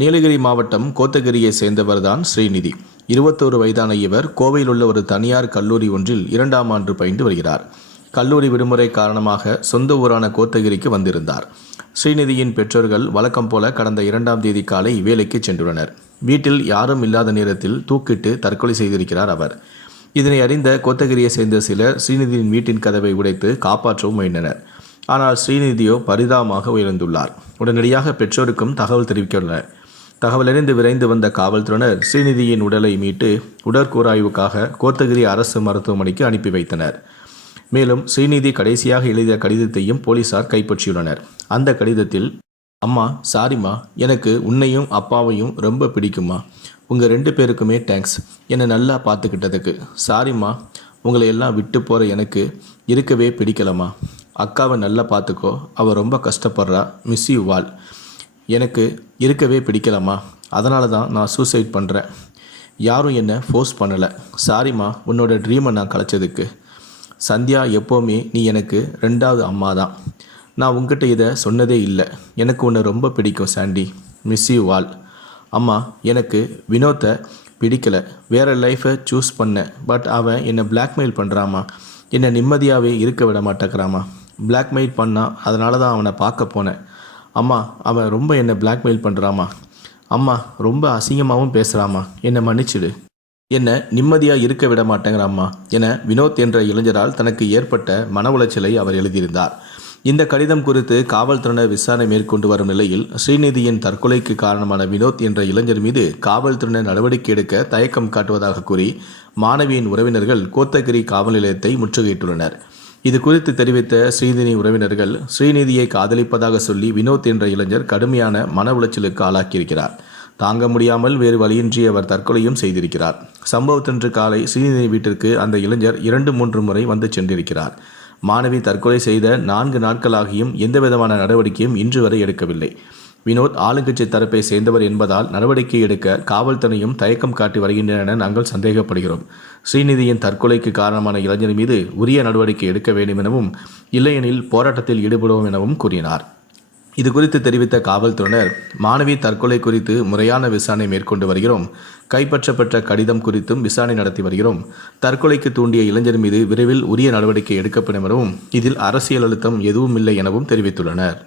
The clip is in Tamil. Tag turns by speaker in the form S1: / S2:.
S1: நீலகிரி மாவட்டம் கோத்தகிரியை சேர்ந்தவர்தான் ஸ்ரீநிதி. இருபத்தோரு வயதான இவர் கோவையில் உள்ள ஒரு தனியார் கல்லூரி ஒன்றில் இரண்டாம் ஆண்டு பயின்று வருகிறார். கல்லூரி விடுமுறை காரணமாக சொந்த ஊரான கோத்தகிரிக்கு வந்திருந்தார். ஸ்ரீநிதியின் பெற்றோர்கள் வழக்கம் போல கடந்த இரண்டாம் தேதி காலை வேலைக்கு சென்றுள்ளனர். வீட்டில் யாரும் இல்லாத நேரத்தில் தூக்கிட்டு தற்கொலை செய்திருக்கிறார் அவர். இதனை அறிந்த கோத்தகிரியை சேர்ந்த சிலர் ஸ்ரீநிதியின் வீட்டின் கதவை உடைத்து காப்பாற்றவும் முயன்றனர். ஆனால் ஸ்ரீநிதியோ பரிதாபமாக உயர்ந்துள்ளார். உடனடியாக பெற்றோருக்கும் தகவல் தெரிவித்துள்ளனர் தகவலறிந்து விரைந்து வந்த காவல்துறையினர் ஸ்ரீநிதியின் உடலை மீட்டு உடற்கூராய்வுக்காக கோத்தகிரி அரசு மருத்துவமனைக்கு அனுப்பி வைத்தனர். மேலும் ஸ்ரீநிதி கடைசியாக எழுதிய கடிதத்தையும் போலீசார் கைப்பற்றியுள்ளனர். அந்த கடிதத்தில் அம்மா சாரிம்மா எனக்கு உன்னையும் அப்பாவையும் ரொம்ப பிடிக்குமா உங்கள் ரெண்டு பேருக்குமே தேங்க்ஸ் என்னை நல்லா பார்த்துக்கிட்டதுக்கு. சாரிம்மா உங்களை எல்லாம் விட்டு போகிற எனக்கு இருக்கவே பிடிக்கலம்மா. அக்காவை நல்லா பார்த்துக்கோ. அவள் ரொம்ப கஷ்டப்படுறா. மிஸ் யூ வால் எனக்கு இருக்கவே பிடிக்கலம்மா. அதனால தான் நான் சூசைட் பண்ணுறேன் யாரும் என்னை ஃபோர்ஸ் பண்ணலை. சாரிம்மா உன்னோட ட்ரீமை நான் கலைச்சதுக்கு. சந்தியா எப்போவுமே நீ எனக்கு ரெண்டாவது அம்மா தான் நான் உங்ககிட்ட இதை சொன்னதே இல்லை. எனக்கு உன்னை ரொம்ப பிடிக்கும் சாண்டி மிஸ் யூ வால் அம்மா எனக்கு வினோத்தை பிடிக்கல. வேறு லைஃப்பை சூஸ் பண்ணேன் பட் அவன் என்னை பிளாக்மெயில் பண்ணுறாமா என்னை நிம்மதியாகவே இருக்க விட மாட்டேங்கிறாமா பிளாக்மெயில் பண்ணால் அதனால தான் அவனை பார்க்க போனேன். அம்மா அவன் ரொம்ப என்னை பிளாக்மெயில் பண்ணுறாமா அம்மா ரொம்ப அசிங்கமாகவும் பேசுகிறாமா என்னை மன்னிச்சிடு. என்னை நிம்மதியாக இருக்க விட மாட்டேங்கிறாம்மா என வினோத் என்ற இளைஞரால் தனக்கு ஏற்பட்ட மன உளைச்சலை அவர் எழுதியிருந்தார். இந்த கடிதம் குறித்து காவல்துறையினர் விசாரணை மேற்கொண்டு வரும் நிலையில் ஸ்ரீநிதியின் தற்கொலைக்கு காரணமான வினோத் என்ற இளைஞர் மீது காவல்துறையினர் நடவடிக்கை எடுக்க தயக்கம் காட்டுவதாக கூறி மாணவியின் உறவினர்கள் கோத்தகிரி காவல் நிலையத்தை முற்றுகையிட்டுள்ளனர். இது குறித்து தெரிவித்த ஸ்ரீநிதி உறவினர்கள் ஸ்ரீநிதியை காதலிப்பதாக சொல்லி வினோத் என்ற இளைஞர் கடுமையான மன உளைச்சலுக்கு ஆளாக்கியிருக்கிறார். தாங்க முடியாமல் வேறு வழியின்றி அவர் தற்கொலையும் செய்திருக்கிறார். சம்பவத்தன்று காலை ஸ்ரீநிதி வீட்டிற்கு அந்த இளைஞர் இரண்டு மூன்று முறை வந்து சென்றிருக்கிறார். மாணவி தற்கொலை செய்த நான்கு நாட்களாகியும் எந்தவிதமான நடவடிக்கையும் இன்று வரை எடுக்கவில்லை. வினோத் ஆளுங்கட்சி தரப்பை சேர்ந்தவர் என்பதால் நடவடிக்கை எடுக்க காவல்துறையும் தயக்கம் காட்டி வருகின்றன என நாங்கள் சந்தேகப்படுகிறோம். ஸ்ரீநிதியின் தற்கொலைக்கு காரணமான இளைஞர் மீது உரிய நடவடிக்கை எடுக்க வேண்டும் எனவும் இல்லையெனில் போராட்டத்தில் ஈடுபடுவோம் எனவும் கூறினார். இது குறித்து தெரிவித்த காவல்துறையினர் மாணவி தற்கொலை குறித்து முறையான விசாரணை மேற்கொண்டு வருகிறோம். கைப்பற்றப்பட்ட கடிதம் குறித்தும் விசாரணை நடத்தி வருகிறோம். தற்கொலைக்கு தூண்டிய இளைஞர் மீது விரைவில் உரிய நடவடிக்கை எடுக்கப்படும் எனவும் இதில் அரசியல் அழுத்தம் எதுவும் இல்லை எனவும் தெரிவித்துள்ளனர்.